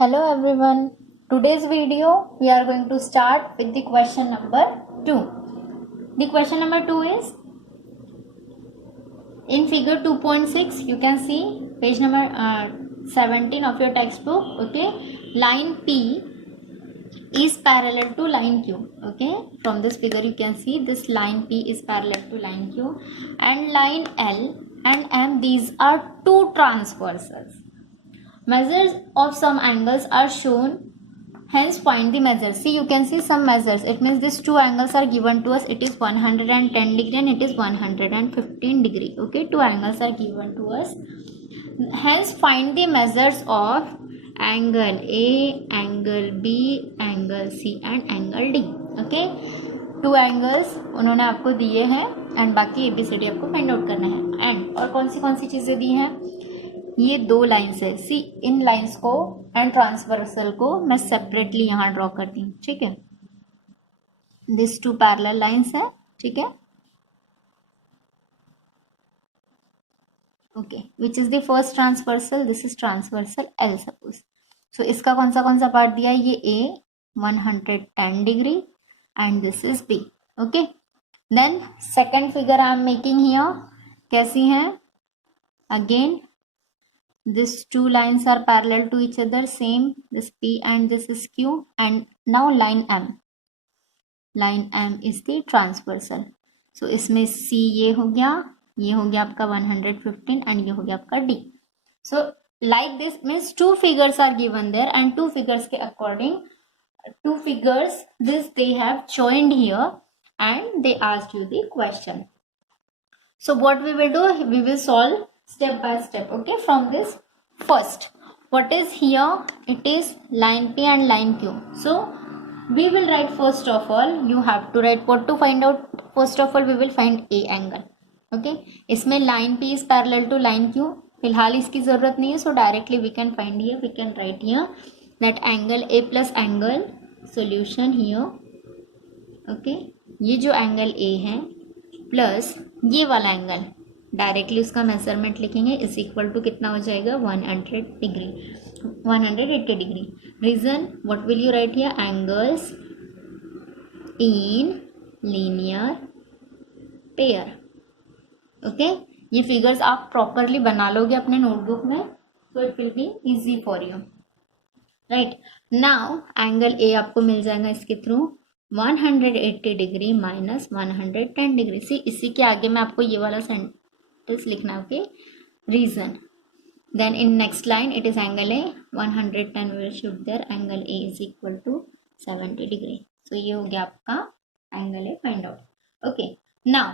Hello everyone. Today's video we are going to start with the question number 2. The question number 2 is in figure 2.6 you can see page number 17 of your textbook. Okay, line P is parallel to line Q. Okay, from this figure you can see this line P is parallel to line Q and line L and M, these are two transversals. Measures of some angles are shown, hence find the measures. See, you can see some measures. It means these two angles are given to us. It is 110 degree and it is 115 degree. Okay, two angles are given to us. Hence find the measures of angle A, angle B, angle C and angle D. Okay, two angles उन्होंने आपको दिए हैं and बाकी ABCD आपको find out करना है. And और कौन सी चीज़ें दी हैं, ये दो लाइन्स है. सी, इन लाइन्स को एंड ट्रांसवर्सल को मैं सेपरेटली यहाँ ड्रॉ करती हूँ. ठीक है, दिस टू पैरेलल लाइन्स है. ठीक है, okay, which is the first transversal, this is transversal L suppose. So इसका कौन सा पार्ट दिया है, ये A 110 degree and this is B. Okay, then second figure I am making here. कैसी है, again these two lines are parallel to each other, same, this P and this is Q, and now line M is the transversal. so इसमें C ये हो गया आपका 115 and ये हो गया आपका D. so like this means two figures are given there and two figures के according two figures this they have joined here and they asked you the question. so what we will do, we will solve step by step. Okay, from this first, what is here, it is line P and line Q. so we will write, first of all you have to write what to find out. first of all we will find A angle. okay, इसमें line P is parallel to line Q. फिलहाल इसकी जरूरत नहीं है, so directly we can find here, we can write here that angle A plus angle solution here. okay, ये जो angle A है plus ये वाला एंगल, डायरेक्टली उसका मेजरमेंट लिखेंगे, इज इक्वल टू कितना हो जाएगा 100 degree 180 degree. Reason, what will you write here, angles in linear pair. Okay, ये फिगर्स आप प्रॉपरली बना लोगे अपने नोटबुक में, so it will be easy for you. Right, now angle A आपको मिल जाएगा इसके through 180 degree minus 110 degree. See, इसी के आगे में आपको ये वाला सेंटेंस लिखना है. Okay, reason, then in next line it is angle A 110 will should there angle A is equal to 70 degree. So ये हो गया आपका angle A find out. Okay, now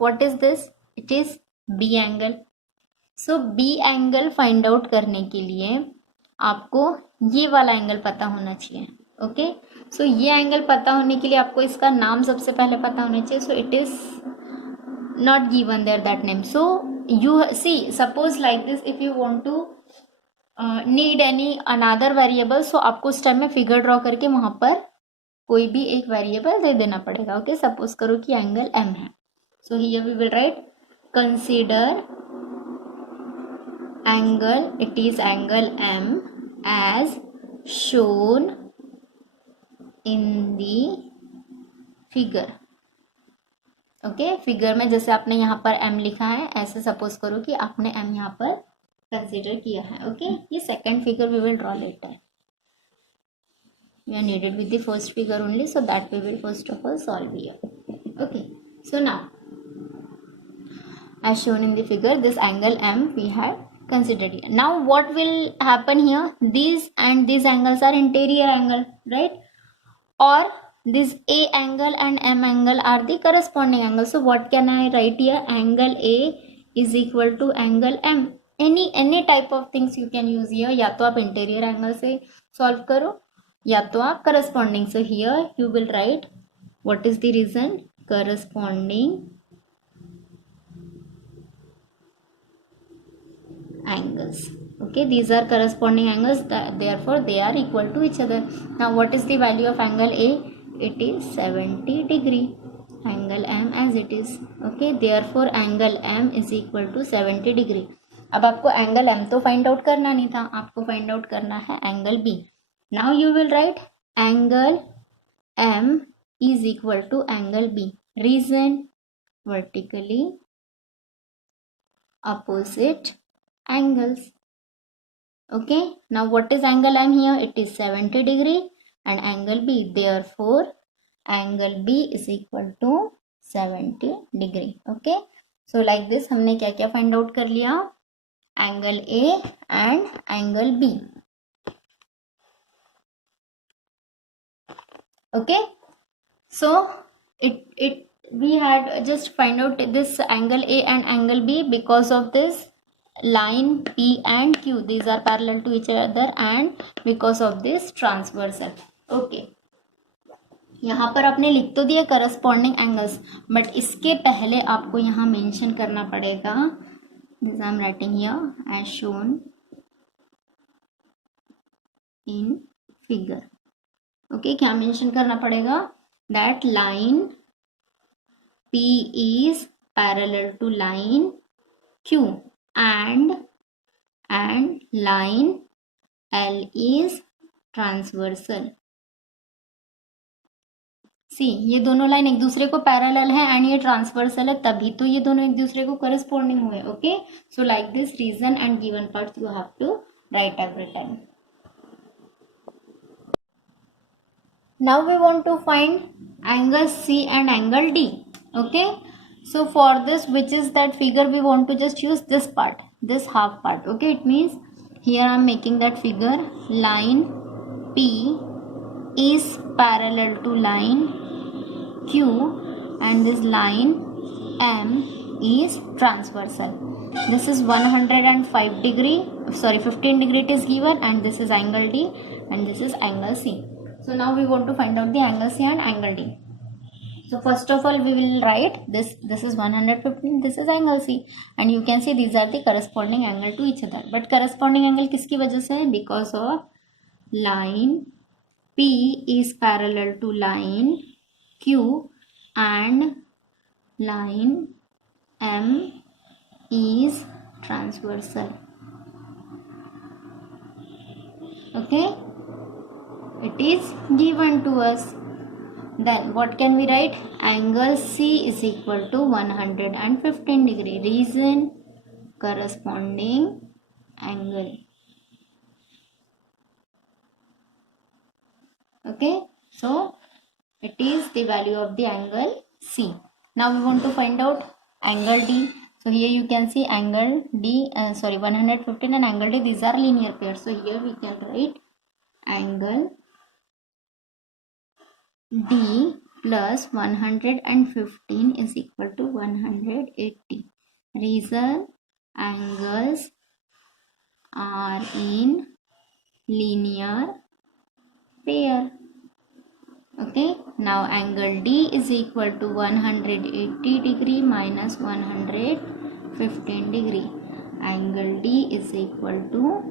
what is this, it is B angle. So B angle find out करने के लिए आपको ये वाला एंगल पता होना चाहिए. ओके, सो ये एंगल पता होने के लिए आपको इसका नाम सबसे पहले पता होना चाहिए. So it is not given there that name. so you see, suppose like this, if you want to need any another variable, so आपको उस टाइम में फिगर ड्रॉ करके वहां पर कोई भी एक वेरिएबल दे देना पड़ेगा. ओके, सपोज करो कि एंगल M है. so here we will write consider angle, it is angle M as shown in the figure. Okay, figure में जैसे आपने यहाँ पर M लिखा है, ऐसे सपोज करो कि आपने M यहाँ पर कंसीडर किया है. ओके, ये second figure we will draw later. We are needed with the first figure only, so that we will first of all solve here. Okay, so now as shown in the figure, this angle M we had considered here. now what will happen here, these and these angles are interior angle, right? or this A angle and M angle are the corresponding angle. so what can I write here, angle A is equal to angle M. any type of things you can use here. या तो आप interior angle से solve करो या तो आप corresponding. so here you will write what is the reason, corresponding angles. okay, these are corresponding angles, therefore they are equal to each other. now what is the value of angle A, it is 70 degree, angle M as it is. okay, therefore angle M is equal to 70 degree. अब आपको angle M तो find out करना नहीं था, आपको find out करना है angle B. Now you will write angle M is equal to angle B. Reason vertically opposite angles. Okay, now what is angle M here? It is 70 degree and angle B. Therefore, angle B is equal to 70 degree. Okay, so like this हमने क्या क्या find out कर लिया? Angle A and angle B. Okay, so we had just find out this angle A and angle B because of this line P and Q. These are parallel to each other and because of this transversal. Okay, यहाँ पर आपने लिख तो दिया corresponding angles, but इसके पहले आपको यहाँ मेंशन करना पड़ेगा. This I am writing here as shown in figure. Okay, क्या मेंशन करना पड़ेगा? That line P is parallel to line Q and line L is transversal. See, ये दोनों लाइन एक दूसरे को पैरेलल है एंड ये ट्रांसवर्सल है, तभी तो ये दोनों एक दूसरे को करस्पॉन्डिंग हुए. Okay, so like this reason and given part you have to write every time. Now we want to find angle C and angle D. Okay, so for this, which is that figure, we want to just use this part, this half part. Okay, it means here I am making that figure. Line P is parallel to line Q and this line M is transversal. This is 105 degree, sorry 15 degree it is given, and this is angle D and this is angle C. So now we want to find out the angle C and angle D. So first of all we will write this is 115, this is angle C, and you can see these are the corresponding angle to each other. But corresponding angle किसकी वजह से है? Because of line P is parallel to line Q and line M is transversal. Okay, it is given to us. Then what can we write? Angle C is equal to 115 degree. Reason corresponding angle. Okay, so it is the value of the angle C. Now we want to find out angle D. So here you can see angle D, 115 and angle D, these are linear pairs. So here we can write angle D plus 115 is equal to 180. Reason angles are in linear pair. Okay, now angle D is equal to 180 degree minus 115 degree. Angle D is equal to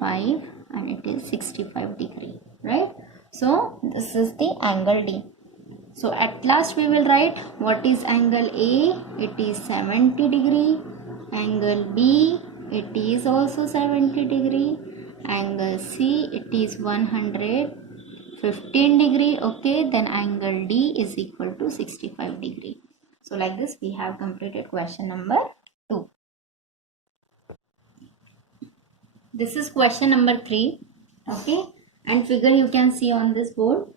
5 and it is 65 degree, right? So this is the angle D. So at last we will write what is angle A. It is 70 degree. Angle B, it is also 70 degree. Angle C, it is 115 degree. Okay, then angle D is equal to 65 degree. So like this we have completed question number 2. This is question number 3. Okay, and figure you can see on this board.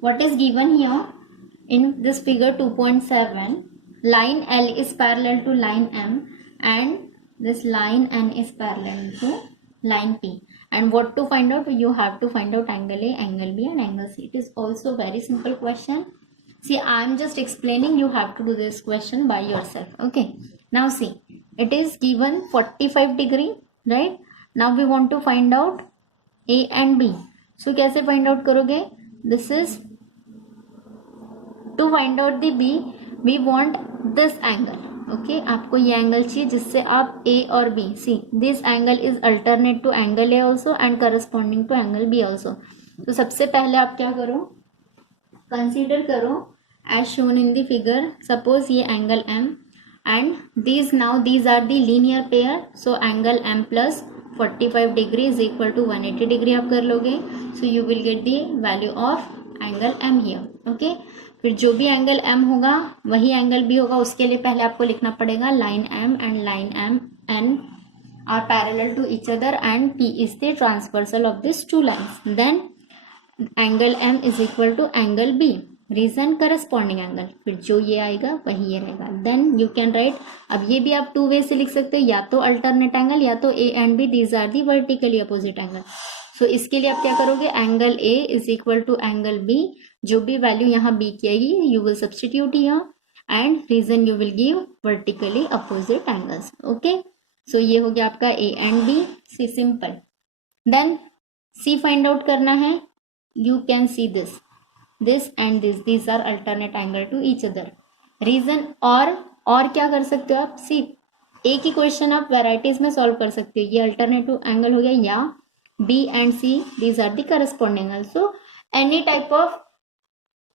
What is given here in this figure 2.7, line L is parallel to line M and this line N is parallel to line P. And what to find out? You have to find out angle A, angle B and angle C. It is also very simple question. See, I am just explaining, you have to do this question by yourself. Okay, now see, it is given 45 degree, right? Now we want to find out A and B. So कैसे find out करोगे? This is to find out the B, we want this angle. Okay, आपको ये angle चाहिए जिससे आप A और B, see this angle is alternate to angle A also and corresponding to angle B also. तो सबसे पहले आप क्या करो, consider करो as shown in the figure. Suppose ये angle M and these are the linear pair. So angle m plus 45 degree is equal to 180 degree आप कर लोगे. So you will get the value of angle m here. Okay. फिर जो भी angle m होगा वही angle b होगा. उसके लिए पहले आपको लिखना पड़ेगा line m and line m n are parallel to each other and p is the transversal of these two lines. Then angle m is equal to angle b. Reason corresponding angle. फिर जो ये आएगा वही ये रहेगा. Then you can write. अब ये भी आप टू वे से लिख सकते हो, या तो अल्टरनेट एंगल या तो A and B. These are the vertically opposite angle. So इसके लिए आप क्या करोगे, angle A is equal to angle B. जो भी वैल्यू यहाँ बी की आएगी you will substitute here and reason you will give vertically opposite angles. Okay. So ये हो गया आपका A and B. See simple. Then C find out करना है. You can see this and this, these are alternate angle to each other. Reason और क्या कर सकते हो आप, सी एक ही क्वेश्चन आप वेराइटीज में सॉल्व कर सकते हो. ये अल्टरनेटिव एंगल हो गया, या B and C these are the corresponding angle. So any type of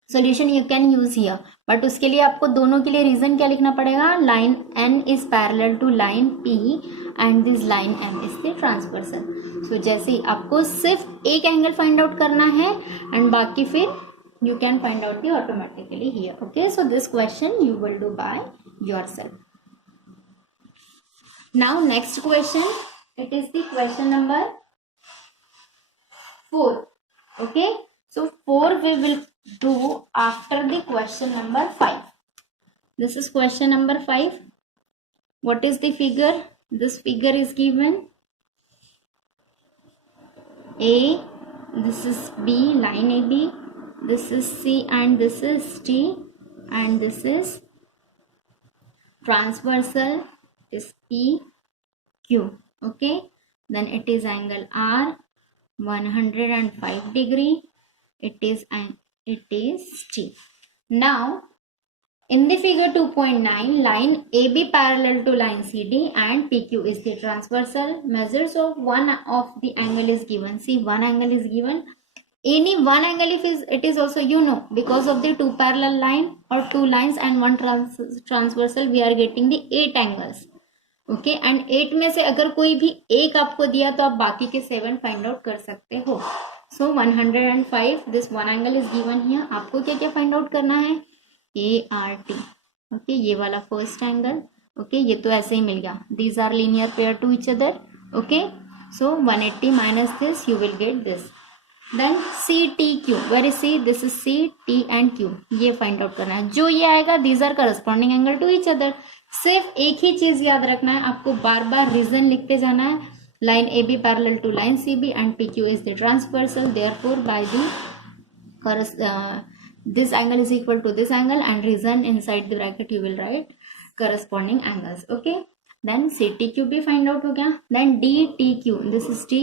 solution you can use here. But उसके लिए आपको दोनों के लिए रीजन क्या लिखना पड़ेगा, line N is parallel to line P and this line M is the transversal. So जैसे आपको सिर्फ एक एंगल फाइंड आउट करना है एंड बाकी फिर you can find out the automatically here. Okay, so this question you will do by yourself. Now next question, it is the question number 4. Okay, so 4 we will do after the question number 5. This is question number 5. What is the figure? This figure is given A, this is B, line AB, this is C and this is T and this is transversal is PQ. Okay, then it is angle R 105 degree. It is T. Now in the figure 2.9, line AB parallel to line CD and PQ is the transversal. Measures of one of the angle is given. See, one angle is given. Any one angle if it is also, you know, because of the two parallel line or two lines and one transversal we are getting the 8 angles. Okay, and 8 में से अगर कोई भी एक आपको दिया तो आप बाकी के 7 फाइंड आउट कर सकते हो. So 105 this one angle is given here. आपको क्या क्या फाइंड आउट करना है, ART. ओके, ये वाला फर्स्ट एंगल. ओके, ये तो ऐसे ही मिल गया. These are linear pair to each other. Okay, so 180 minus this you will get this. Then CTQ, where is C? This is C, T and Q. ये find out करना है. जो ये आएगा these are corresponding angle to each other. सिर्फ एक ही चीज याद रखना है, आपको बार बार रीजन लिखते जाना है. Line A B parallel to line C B and P Q is the transversal. Therefore by the this angle is equal to this angle and reason inside the bracket you will write corresponding angles. Okay, then CTQ भी find out हो गया. Then DTQ, this is T,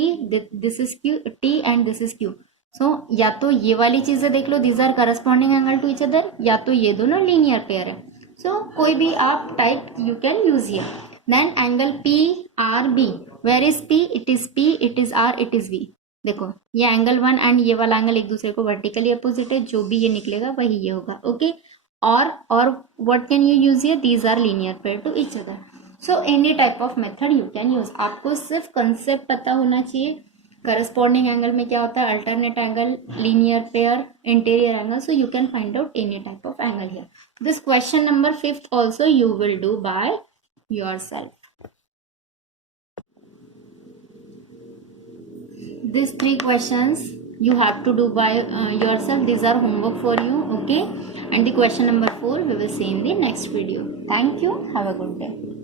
this is Q, T and this is Q. So या तो ये वाली चीजें देख लो, these are corresponding angle to each other, या तो ये दोनों linear pair है. So कोई भी आप type you can use here. Then angle PRB, where is P? It is P, it is R, it is V. देखो ये एंगल 1 एंड ये वाला एंगल एक दूसरे को वर्टिकली अपोजिट है. जो भी ये निकलेगा वही ये होगा. ओके, और what can you use here, these are linear pair to each other. So any type of method you can use. आपको सिर्फ कंसेप्ट पता होना चाहिए. करस्पॉन्डिंग एंगल में क्या होता है, alternate angle, linear pair, interior angle. So you can find out any type of angle here. This question number 5 also you will do by yourself. These 3 questions you have to do by yourself. These are homework for you. Okay, and the question number 4 we will see in the next video. Thank you. Have a good day.